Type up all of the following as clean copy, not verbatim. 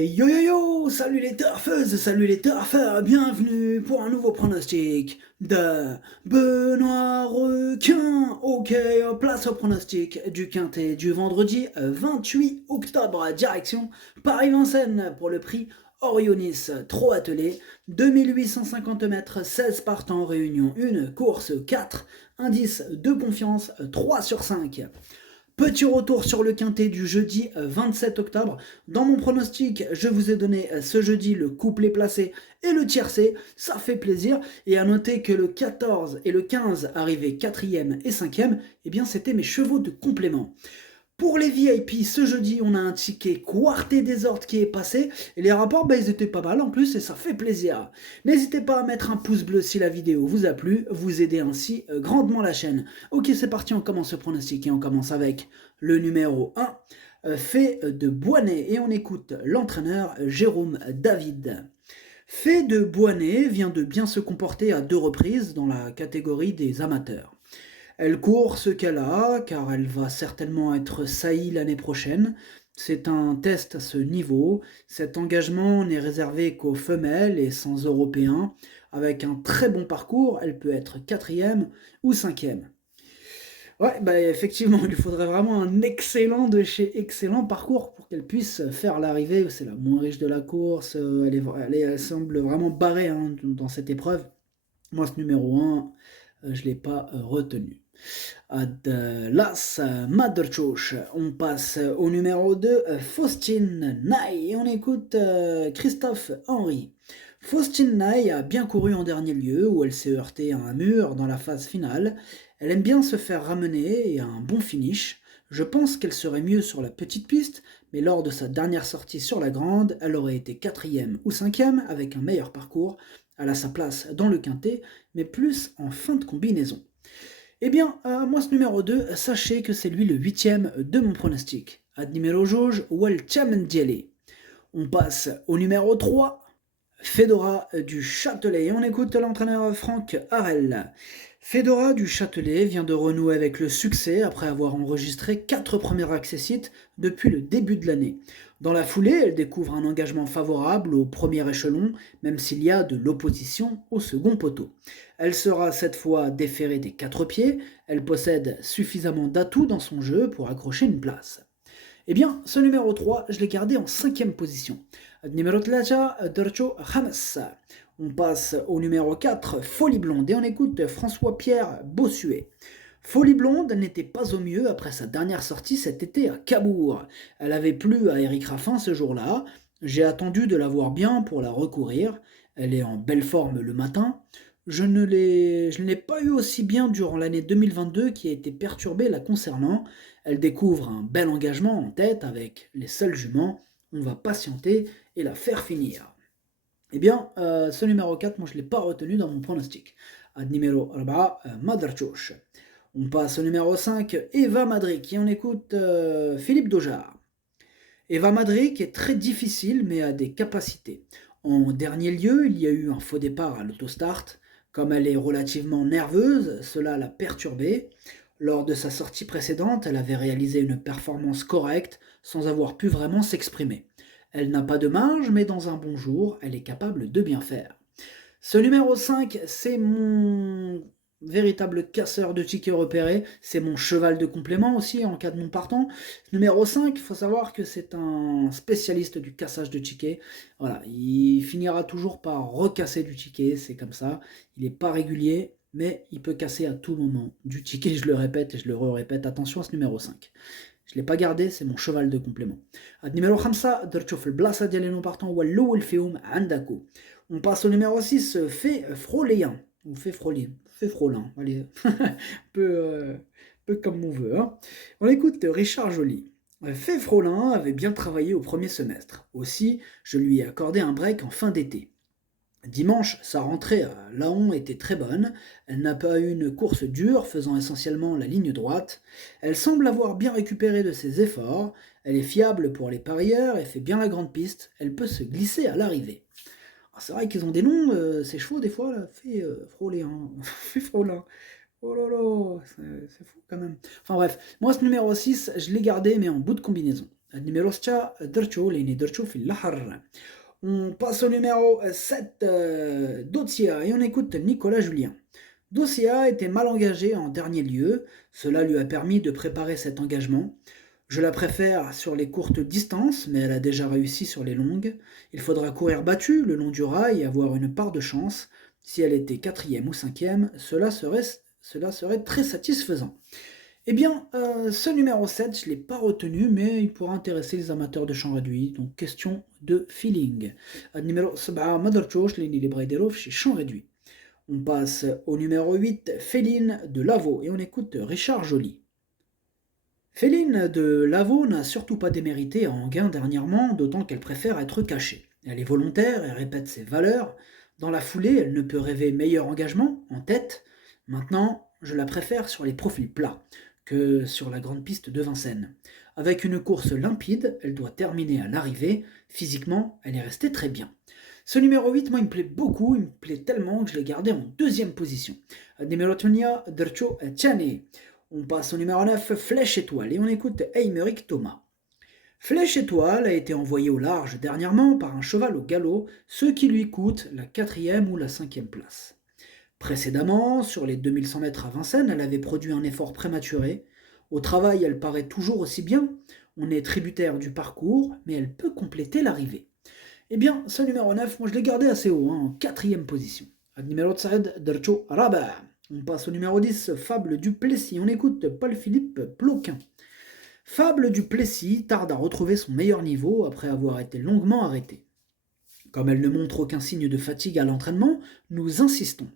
Hey yo yo yo, salut les turfeuses, salut les turfeurs, bienvenue pour un nouveau pronostic de Benoît Requin. Ok, place au pronostic du quintet du vendredi 28 octobre, direction Paris-Vincennes pour le prix Orionis, trop attelé, 2850 mètres, 16 partants, réunion 1, course 4, indice de confiance 3 sur 5. Petit retour sur le quintet du jeudi 27 octobre. Dans mon pronostic, je vous ai donné ce jeudi le couplet placé et le tiercé. Ça fait plaisir. Et à noter que le 14 et le 15 arrivés 4e et 5e, eh bien c'était mes chevaux de complément. Pour les VIP, ce jeudi, on a un ticket Quarté des Ordres qui est passé. Et les rapports, ils étaient pas mal en plus et ça fait plaisir. N'hésitez pas à mettre un pouce bleu si la vidéo vous a plu. Vous aidez ainsi grandement la chaîne. Ok, c'est parti, on commence ce pronostic et on commence avec le numéro 1, fait de Boisnet. Et on écoute l'entraîneur Jérôme David. Fait de Boisnet vient de bien se comporter à 2 reprises dans la catégorie des amateurs. Elle court ce qu'elle a, car elle va certainement être saillie l'année prochaine. C'est un test à ce niveau. Cet engagement n'est réservé qu'aux femelles et sans européens. Avec un très bon parcours, elle peut être 4e ou 5e. Ouais, effectivement, il lui faudrait vraiment un excellent de chez excellent parcours pour qu'elle puisse faire l'arrivée. C'est la moins riche de la course. Elle semble vraiment barrée dans cette épreuve. Moi, ce numéro 1, je ne l'ai pas retenu. Las Madrchoch. On passe au numéro 2, Faustine Naï. Et on écoute Christophe Henry. Faustine Naï a bien couru en dernier lieu, où elle s'est heurtée à un mur dans la phase finale. Elle aime bien se faire ramener et a un bon finish. Je pense qu'elle serait mieux sur la petite piste, mais lors de sa dernière sortie sur la grande, elle aurait été 4e ou 5e avec un meilleur parcours. Elle a sa place dans le quintet, mais plus en fin de combinaison. Eh bien, moi ce numéro 2, sachez que c'est lui le 8e de mon pronostic. Ad numéro jauge, Welchamendiele. On passe au numéro 3, Fedora du Châtelet. Et on écoute l'entraîneur Franck Harel. Fedora du Châtelet vient de renouer avec le succès après avoir enregistré 4 premiers accessites depuis le début de l'année. Dans la foulée, elle découvre un engagement favorable au premier échelon, même s'il y a de l'opposition au second poteau. Elle sera cette fois déférée des 4 pieds, elle possède suffisamment d'atouts dans son jeu pour accrocher une place. Eh bien, ce numéro 3, je l'ai gardé en 5e position. Numéro 3, Dercho Hamas. On passe au numéro 4, Folie Blonde, et on écoute François-Pierre Bossuet. Folie Blonde n'était pas au mieux après sa dernière sortie cet été à Cabourg. Elle avait plu à Eric Raffin ce jour-là. J'ai attendu de la voir bien pour la recourir. Elle est en belle forme le matin. Je ne l'ai pas eu aussi bien durant l'année 2022 qui a été perturbée la concernant. Elle découvre un bel engagement en tête avec les seuls juments. On va patienter et la faire finir. Eh bien, ce numéro 4, moi je ne l'ai pas retenu dans mon pronostic. Ad numéro 4, Madrachoch. On passe au numéro 5, Eva Madric, et on écoute Philippe Dojard. Eva Madric est très difficile, mais a des capacités. En dernier lieu, il y a eu un faux départ à l'autostart. Comme elle est relativement nerveuse, cela l'a perturbée. Lors de sa sortie précédente, elle avait réalisé une performance correcte, sans avoir pu vraiment s'exprimer. Elle n'a pas de marge, mais dans un bon jour, elle est capable de bien faire. Ce numéro 5, c'est mon véritable casseur de tickets repérés. C'est mon cheval de complément aussi en cas de non partant. Numéro 5, il faut savoir que c'est un spécialiste du cassage de tickets. Voilà, il finira toujours par recasser du ticket, c'est comme ça. Il n'est pas régulier, mais il peut casser à tout moment du ticket, je le répète et je le répète. Attention à ce numéro 5. Je ne l'ai pas gardé, c'est mon cheval de complément. Numéro 5, درتشوف البلاصة ديال les non partants والأول فيهم عندكو. On passe au numéro 6, Fait Froléen. Ou Fait Frolien. Fait Frolin. Allez, peu comme on veut. Hein. On écoute Richard Joly. Fait Frolin avait bien travaillé au premier semestre. Aussi, je lui ai accordé un break en fin d'été. Dimanche, sa rentrée à Laon était très bonne. Elle n'a pas eu une course dure, faisant essentiellement la ligne droite. Elle semble avoir bien récupéré de ses efforts. Elle est fiable pour les parieurs et fait bien la grande piste. Elle peut se glisser à l'arrivée. C'est vrai qu'ils ont des noms, ces chevaux, des fois, là, fait frôler, hein. Fait frôlin. Oh là là, c'est fou quand même. Enfin bref, moi ce numéro 6, je l'ai gardé, mais en bout de combinaison. Numéro 6 درتو لأني درتو في البحر. On passe au numéro 7 Docia et on écoute Nicolas Julien. Docia était mal engagé en dernier lieu, cela lui a permis de préparer cet engagement. Je la préfère sur les courtes distances, mais elle a déjà réussi sur les longues. Il faudra courir battu le long du rail et avoir une part de chance. Si elle était quatrième ou cinquième, cela serait très satisfaisant. Eh bien, ce numéro 7, je ne l'ai pas retenu, mais il pourra intéresser les amateurs de chant réduit, donc question de feeling. Numéro 7, ما درتوش لأني اللي بغا يديروه في chant réduit. On passe au numéro 8, Féline de Lavaux, et on écoute Richard Joly. Féline de Lavaux n'a surtout pas démérité en gain dernièrement, d'autant qu'elle préfère être cachée. Elle est volontaire et répète ses valeurs. Dans la foulée, elle ne peut rêver meilleur engagement, en tête. Maintenant, je la préfère sur les profils plats que sur la grande piste de Vincennes. Avec une course limpide, elle doit terminer à l'arrivée. Physiquement, elle est restée très bien. Ce numéro 8, moi, il me plaît beaucoup, il me plaît tellement que je l'ai gardé en deuxième position. Numéro 8, Dercho Tchane. On passe au numéro 9, Flèche Étoile, et on écoute Aymeric Thomas. Flèche Étoile a été envoyée au large dernièrement par un cheval au galop, ce qui lui coûte la 4e ou la 5e place. Précédemment, sur les 2100 mètres à Vincennes, elle avait produit un effort prématuré. Au travail, elle paraît toujours aussi bien. On est tributaire du parcours, mais elle peut compléter l'arrivée. Eh bien, ce numéro 9, moi je l'ai gardé assez haut, en 4e position. Numéro 9, Dercho Rabat. On passe au numéro 10, Fable du Plessis. On écoute Paul-Philippe Ploquin. Fable du Plessis tarde à retrouver son meilleur niveau après avoir été longuement arrêtée. Comme elle ne montre aucun signe de fatigue à l'entraînement, nous insistons.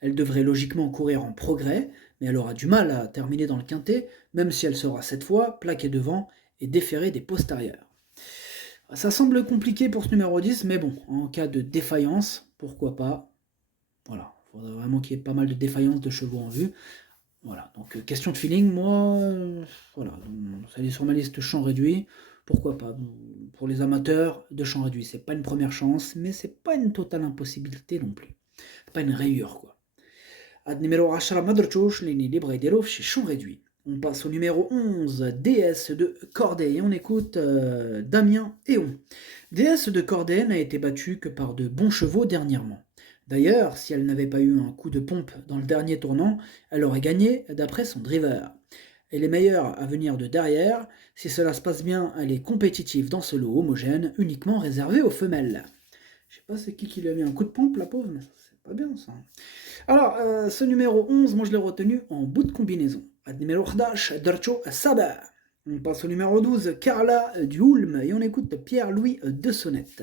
Elle devrait logiquement courir en progrès, mais elle aura du mal à terminer dans le quintet, même si elle sera cette fois plaquée devant et déférée des postérieurs. Ça semble compliqué pour ce numéro 10, mais bon, en cas de défaillance, pourquoi pas. Voilà, il faudrait vraiment qu'il y ait pas mal de défaillance de chevaux en vue. Voilà, donc question de feeling, moi, voilà, ça est sur ma liste champ réduit, pourquoi pas. Pour les amateurs de champ réduit, c'est pas une première chance, mais c'est pas une totale impossibilité non plus. C'est pas une rayure, quoi. Numéro 10 ما درتوش لاني اللي بغا يديروه chez champ réduit. On passe au numéro 11, DS de Corday, et on écoute Damien Héon. DS de Corday n'a été battue que par de bons chevaux dernièrement. D'ailleurs, si elle n'avait pas eu un coup de pompe dans le dernier tournant, elle aurait gagné d'après son driver. Elle est meilleure à venir de derrière. Si cela se passe bien, elle est compétitive dans ce lot homogène, uniquement réservé aux femelles. Je sais pas c'est qui lui a mis un coup de pompe, la pauvre, mais c'est pas bien ça. Alors, ce numéro 11, moi je l'ai retenu en bout de combinaison. Numéro 11, Dercho Saba. On passe au numéro 12, Carla Duhoulme, et on écoute Pierre-Louis de Sonnette.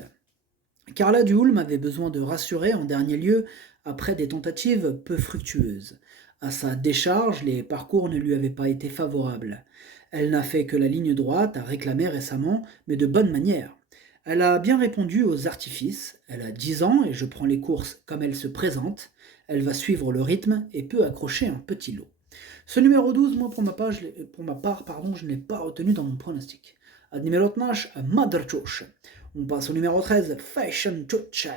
Carla Duhoulme avait besoin de rassurer en dernier lieu après des tentatives peu fructueuses. À sa décharge, les parcours ne lui avaient pas été favorables. Elle n'a fait que la ligne droite, a réclamé récemment, mais de bonne manière. Elle a bien répondu aux artifices, elle a 10 ans et je prends les courses comme elles se présentent, elle va suivre le rythme et peut accrocher un petit lot. Ce numéro 12, moi pour ma part, je ne l'ai pas retenu dans mon pronostic. Numéro 12, Madrchoch. On passe au numéro 13, Fashion Touch.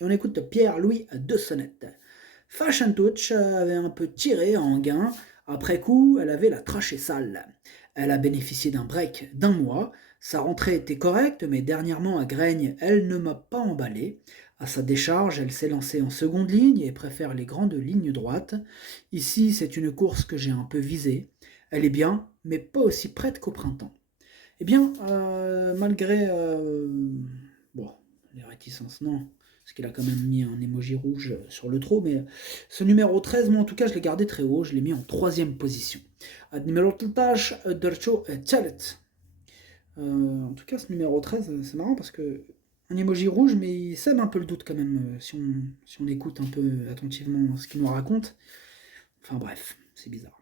Et on écoute Pierre-Louis de Sonnette. Fashion Touch avait un peu tiré en gain. Après coup, elle avait la trachée sale. Elle a bénéficié d'un break d'1 mois. Sa rentrée était correcte, mais dernièrement à Graigne, elle ne m'a pas emballé. À sa décharge, elle s'est lancée en seconde ligne et préfère les grandes lignes droites. Ici, c'est une course que j'ai un peu visée. Elle est bien, mais pas aussi prête qu'au printemps. Eh bien, malgré les réticences, non, parce qu'il a quand même mis un emoji rouge sur le trot, mais ce numéro 13, moi en tout cas, je l'ai gardé très haut, je l'ai mis en 3e position. Numéro 13, Dercho Chalet. En tout cas, ce numéro 13, c'est marrant parce que un emoji rouge, mais il sème un peu le doute quand même, si on écoute un peu attentivement ce qu'il nous raconte. Enfin bref, c'est bizarre.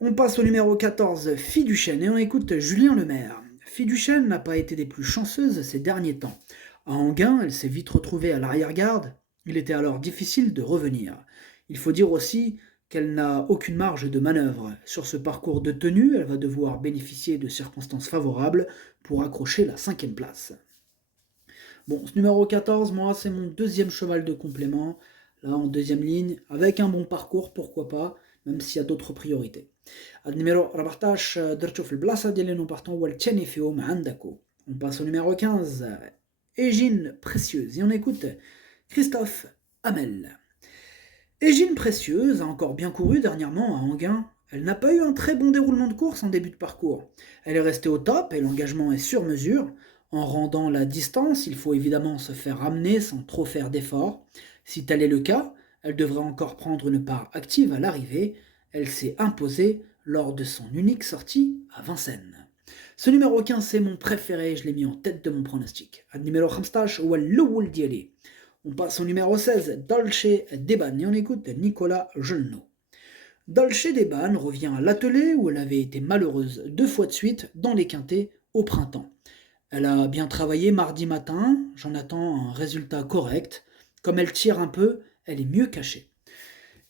On passe au numéro 14, Fille du Chêne, et on écoute Julien Lemaire. Fille du Chêne n'a pas été des plus chanceuses ces derniers temps. À Enghien, elle s'est vite retrouvée à l'arrière-garde. Il était alors difficile de revenir. Il faut dire aussi qu'elle n'a aucune marge de manœuvre. Sur ce parcours de tenue, elle va devoir bénéficier de circonstances favorables pour accrocher la 5e place. Bon, ce numéro 14, moi, c'est mon 2e cheval de complément. Là, en 2e ligne, avec un bon parcours, pourquoi pas. même s'il y a d'autres priorités. Numéro 14 درتو في البلاصة ديال لي نومبارتون هو الثاني فيهم عندكو. On passe au numéro 15, Égine Précieuse, et on écoute Christophe Hamel. Égine Précieuse a encore bien couru dernièrement à Enghien. Elle n'a pas eu un très bon déroulement de course en début de parcours. Elle est restée au top et l'engagement est sur mesure. En rendant la distance, il faut évidemment se faire ramener sans trop faire d'efforts. Si tel est le cas, elle devrait encore prendre une part active à l'arrivée. Elle s'est imposée lors de son unique sortie à Vincennes. Ce numéro 15, c'est mon préféré, je l'ai mis en tête de mon pronostic. Numéro 15 هو الأول ديالي. On passe au numéro 16, Dolce Deban, et on écoute Nicolas Gelneau. Dolce Deban revient à l'attelé où elle avait été malheureuse 2 fois de suite dans les quintés au printemps. Elle a bien travaillé mardi matin, j'en attends un résultat correct. Comme elle tire un peu, elle est mieux cachée.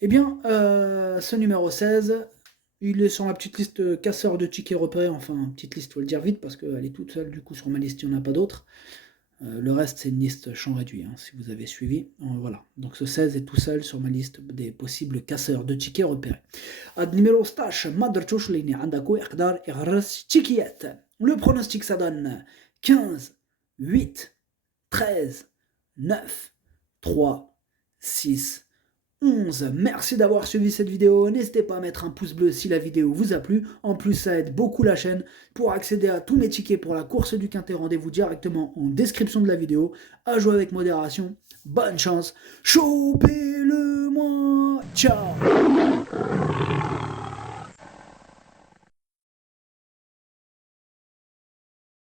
Eh bien, ce numéro 16, il est sur ma petite liste casseur de tickets repérés, enfin, petite liste, faut le dire vite, parce qu'elle est toute seule, du coup, sur ma liste, il n'y en a pas d'autres. Le reste, c'est une liste champ réduit, hein, si vous avez suivi. Voilà, donc ce 16 est tout seul sur ma liste des possibles casseurs de tickets repérés. Numéro 16, ما درتوش لاني عندكو يقدر يغرس تيكيات. Le pronostic, ça donne 15, 8, 13, 9, 3, 6, 11. Merci d'avoir suivi cette vidéo. N'hésitez pas à mettre un pouce bleu si la vidéo vous a plu. En plus, ça aide beaucoup la chaîne. Pour accéder à tous mes tickets pour la course du Quintet, rendez-vous directement en description de la vidéo. À jouer avec modération. Bonne chance. Chopez-le-moi. Ciao.